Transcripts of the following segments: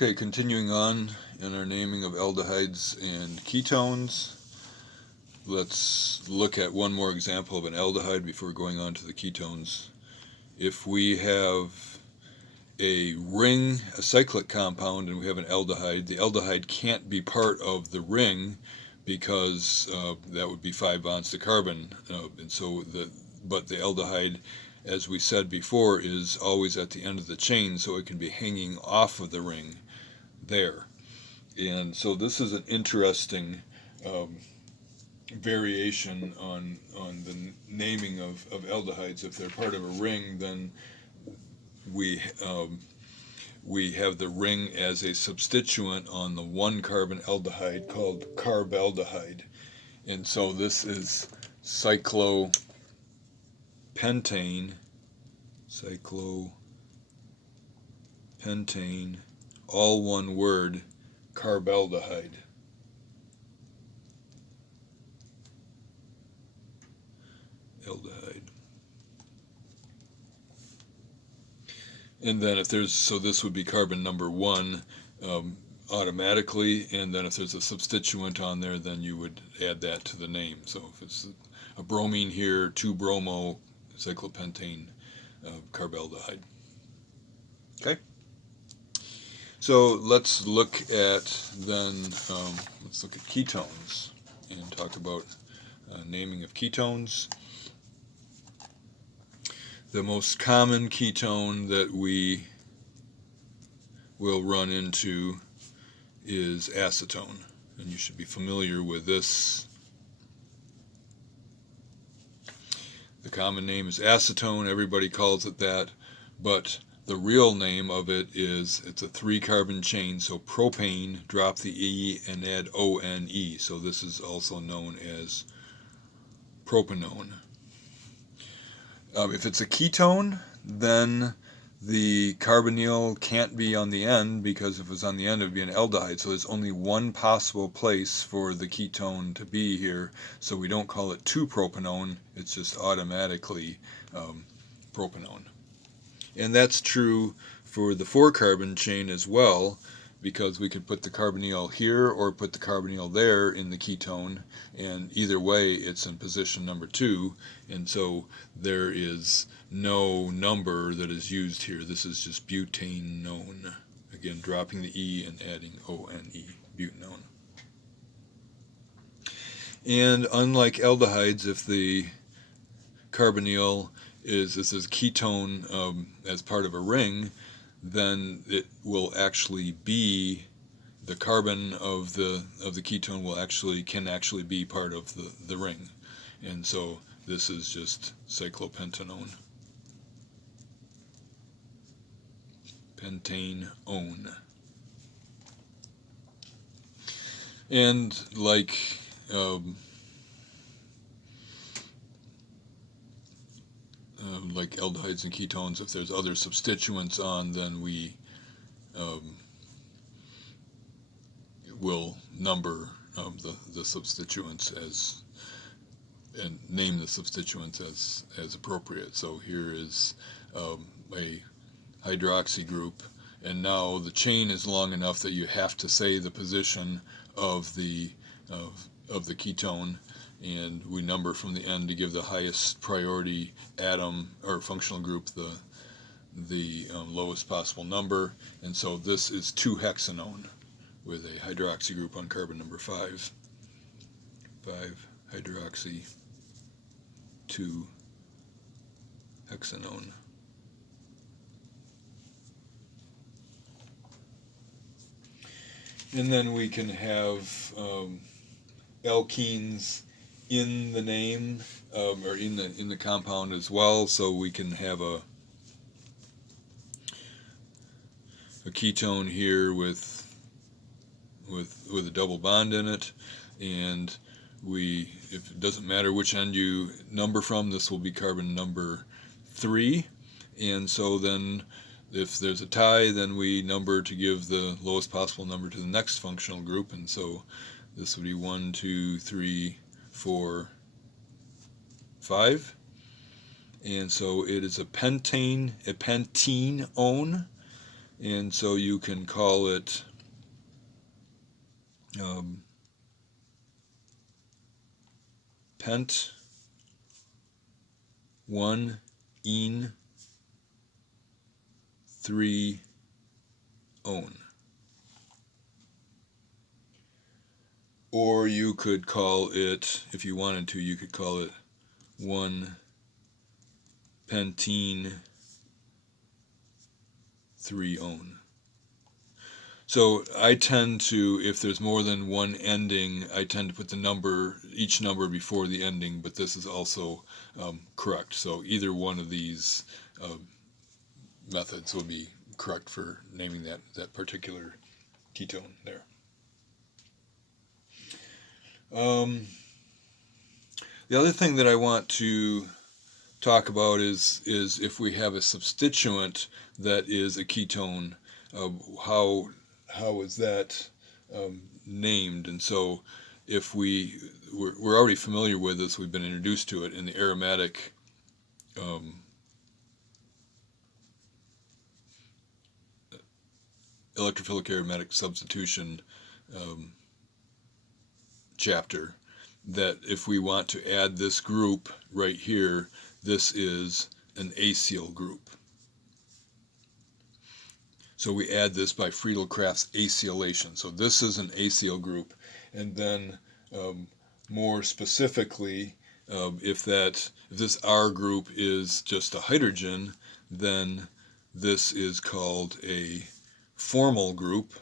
Okay, continuing on in our naming of aldehydes and ketones, let's look at one more example of an aldehyde before going on to the ketones. If we have a ring, a cyclic compound, and we have an aldehyde, the aldehyde can't be part of the ring because that would be 5 bonds to carbon. But the aldehyde, as we said before, is always at the end of the chain, so it can be hanging off of the ring there. And so this is an interesting variation on the naming of aldehydes. If they're part of a ring, then we have the ring as a substituent on the one carbon aldehyde called carbaldehyde. And so this is cyclopentane, all one word, carbaldehyde. Aldehyde. And then if there's, so this would be carbon number 1 automatically, and then if there's a substituent on there, then you would add that to the name. So if it's a bromine here, 2-bromo, cyclopentane, carbaldehyde. Okay? So let's look at ketones and talk about naming of ketones. The most common ketone that we will run into is acetone, and you should be familiar with this. The common name is acetone, everybody calls it that, but the real name of it is, it's a 3-carbon chain, so propane, drop the E and add O-N-E, so this is also known as propanone. If it's a ketone, then the carbonyl can't be on the end, because if it was on the end, it would be an aldehyde. So there's only one possible place for the ketone to be here. So we don't call it 2-propanone, it's just automatically propanone. And that's true for the 4-carbon chain as well, because we could put the carbonyl here or put the carbonyl there in the ketone, and either way it's in position number 2, and so there is no number that is used here. This is just butanone. Again, dropping the E and adding O-N-E, butanone. And unlike aldehydes, if the carbonyl is a ketone as part of a ring, then it will actually be, the carbon of the ketone can actually be part of the ring. And so this is just cyclopentanone. Pentaneone. And like aldehydes and ketones, if there's other substituents on, then we will number the substituents and name the substituents as appropriate. So here is a hydroxy group, and now the chain is long enough that you have to say the position of the ketone, and we number from the end to give the highest priority atom or functional group the lowest possible number. And so this is 2-hexanone with a hydroxy group on carbon number 5. 5-hydroxy 2-hexanone. And then we can have alkenes in the name or in the compound as well. So we can have a ketone here with a double bond in it, and if it doesn't matter which end you number from, this will be carbon number 3. And so then if there's a tie, then we number to give the lowest possible number to the next functional group, and so this would be 1, 2, 3, 4, 5. And so it is a penteneone, and so you can call it pent 1 ene 3 one. Or you could call it, if you wanted to, you could call it 1 pentene 3 one. So I tend to, if there's more than one ending, I tend to put each number before the ending, but this is also correct. So either one of these methods would be correct for naming that particular ketone there. The other thing that I want to talk about is if we have a substituent that is a ketone, how is that named? And so if we're already familiar with this, we've been introduced to it in the aromatic electrophilic aromatic substitution chapter, that if we want to add this group right here, this is an acyl group. So we add this by Friedel-Crafts acylation. So this is an acyl group. And then more specifically, if this R group is just a hydrogen, then this is called a formal group,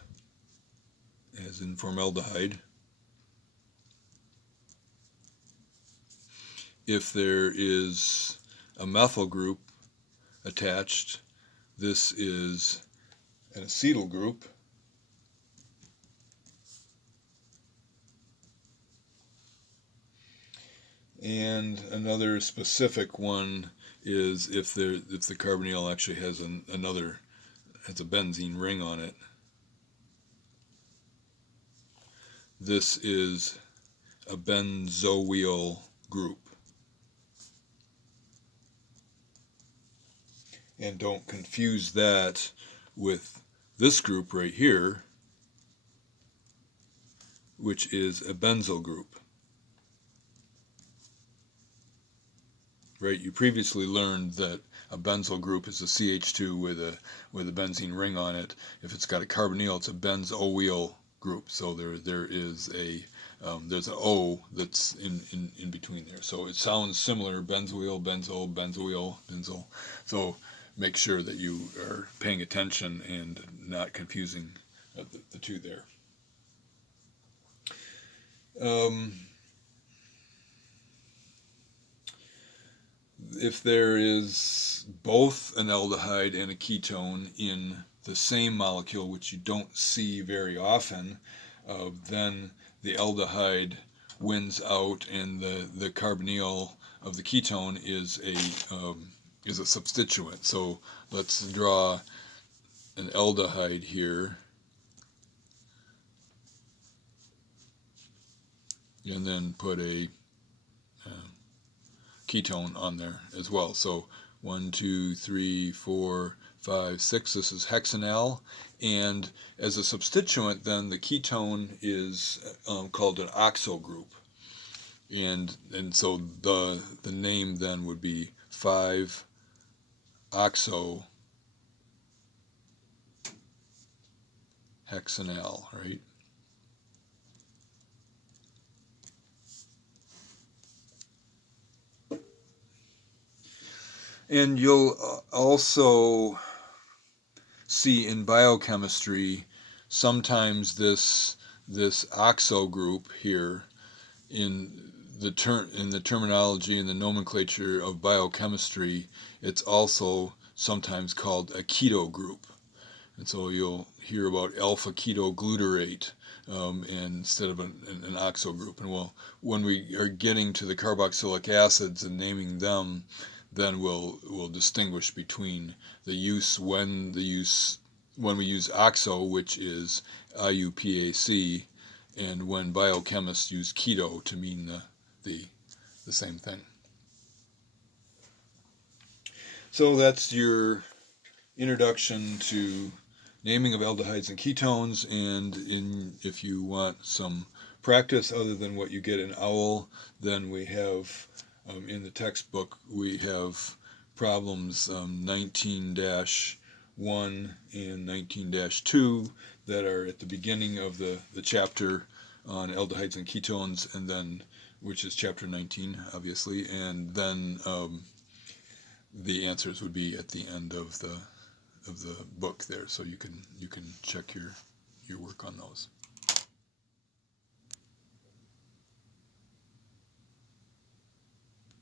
as in formaldehyde. If there is a methyl group attached, this is an acetyl group. And another specific one is if the carbonyl actually has a benzene ring on it. This is a benzoyl group. And don't confuse that with this group right here, which is a benzyl group. Right? You previously learned that a benzyl group is a CH2 with a benzene ring on it. If it's got a carbonyl, it's a benzoyl group. So there's an O that's in between there. So it sounds similar: benzoyl, benzyl, benzoyl, benzyl. So make sure that you are paying attention and not confusing the two there. If there is both an aldehyde and a ketone in the same molecule, which you don't see very often, then the aldehyde wins out, and the carbonyl of the ketone is a substituent. So let's draw an aldehyde here, and then put a ketone on there as well. So 1, 2, 3, 4, 5, 6. This is hexanal, and as a substituent, then the ketone is called an oxo group, and so the name then would be 5-oxo hexanal, right? And you'll also see in biochemistry sometimes this oxo group here in the terminology and the nomenclature of biochemistry, it's also sometimes called a keto group. And so you'll hear about alpha ketoglutarate instead of an oxo group. And when we are getting to the carboxylic acids and naming them, then we'll distinguish between the use when we use oxo, which is IUPAC, and when biochemists use keto to mean the same thing. So that's your introduction to naming of aldehydes and ketones, and if you want some practice other than what you get in OWL, then we have in the textbook we have problems 19-1 and 19-2 that are at the beginning of the chapter on aldehydes and ketones, and then which is chapter 19 obviously, and then the answers would be at the end of the book there, so you can check your work on those.